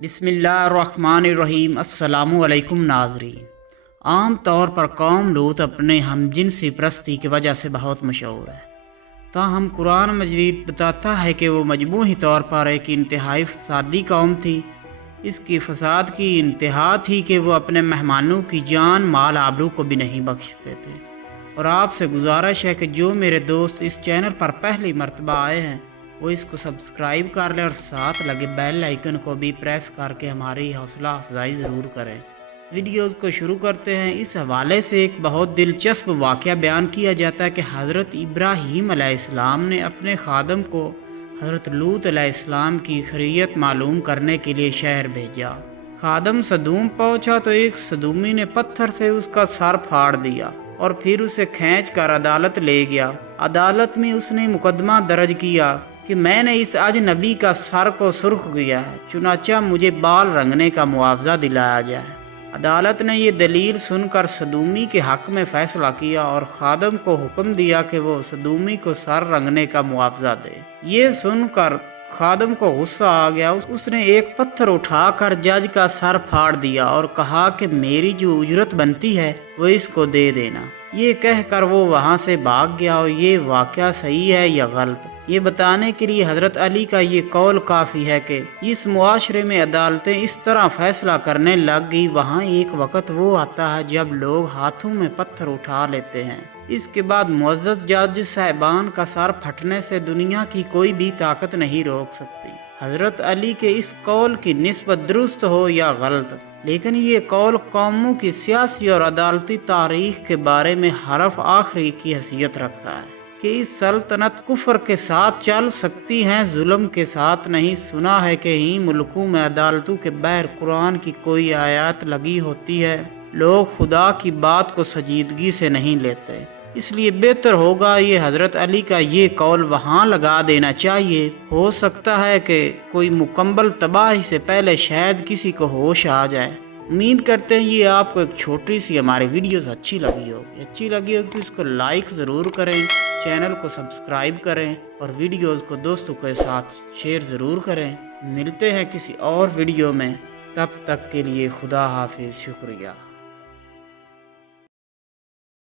बिस्मिल्लाहिर्रहमानिर्रहीम। अस्सलामुअलैकुम नाज़रीन। आम तौर पर कौम लूत अपने हमजिनसी परस्ती की वजह से बहुत मशहूर है। ताहम कुरान मजीद बताता है कि वो मजमूही तौर पर एक इंतहाई फसादी कौम थी। इसकी फसाद की इंतहा थी कि वो अपने मेहमानों की जान माल आबरू को भी नहीं बख्शते थे। और आपसे गुजारिश है कि जो मेरे दोस्त इस चैनल पर पहली मर्तबा आए हैं वो इसको सब्सक्राइब कर लें और साथ लगे बेल आइकन को भी प्रेस करके हमारी हौसला अफजाई ज़रूर करें। वीडियोज़ को शुरू करते हैं। इस हवाले से एक बहुत दिलचस्प वाक़या बयान किया जाता है कि हज़रत इब्राहीम अलैहिस्सलाम ने अपने खादम को हज़रत लूत अलैहिस्सलाम की खैरियत मालूम करने के लिए शहर भेजा। खादम सदूम पहुंचा तो एक सदूमी ने पत्थर से उसका सर फाड़ दिया और फिर उसे खींच कर अदालत ले गया। अदालत में उसने मुकदमा दर्ज किया कि मैंने इस अजनबी का सर को सुर्ख किया है, चुनाचा मुझे बाल रंगने का मुआवजा दिलाया जाए। अदालत ने ये दलील सुनकर सदूमी के हक में फैसला किया और खादम को हुक्म दिया कि वो सदूमी को सर रंगने का मुआवजा दे। ये सुनकर खादम को गुस्सा आ गया। उसने एक पत्थर उठाकर जज का सर फाड़ दिया और कहा कि मेरी जो उजरत बनती है वो इसको दे देना। ये कहकर वो वहाँ से भाग गया। और ये वाक़या सही है या गलत, ये बताने के लिए हज़रत अली का ये कौल काफ़ी है कि इस मुआशरे में अदालतें इस तरह फैसला करने लग गई। वहाँ एक वक़्त वो आता है जब लोग हाथों में पत्थर उठा लेते हैं। इसके बाद मुअज़्ज़ज़ जज साहिबान का सर फटने से दुनिया की कोई भी ताकत नहीं रोक सकती। हज़रत अली के इस कौल की निस्बत दुरुस्त हो या गलत, लेकिन ये कौल कौमों की सियासी और अदालती तारीख के बारे में हरफ आखिरी की हैसियत रखता है कि इस सल्तनत कुफर के साथ चल सकती हैं, जुल्म के साथ नहीं। सुना है कि ही मुल्कों में अदालतों के बहर कुरान की कोई आयत लगी होती है, लोग खुदा की बात को संजीदगी से नहीं लेते। इसलिए बेहतर होगा ये हज़रत अली का ये कौल वहाँ लगा देना चाहिए। हो सकता है कि कोई मुकम्मल तबाही से पहले शायद किसी को होश आ जाए। उम्मीद करते हैं ये आपको एक छोटी सी हमारी वीडियोस अच्छी लगी होगी तो इसको लाइक ज़रूर करें, चैनल को सब्सक्राइब करें और वीडियोस को दोस्तों के साथ शेयर ज़रूर करें। मिलते हैं किसी और वीडियो में, तब तक के लिए खुदा हाफिज़, शुक्रिया।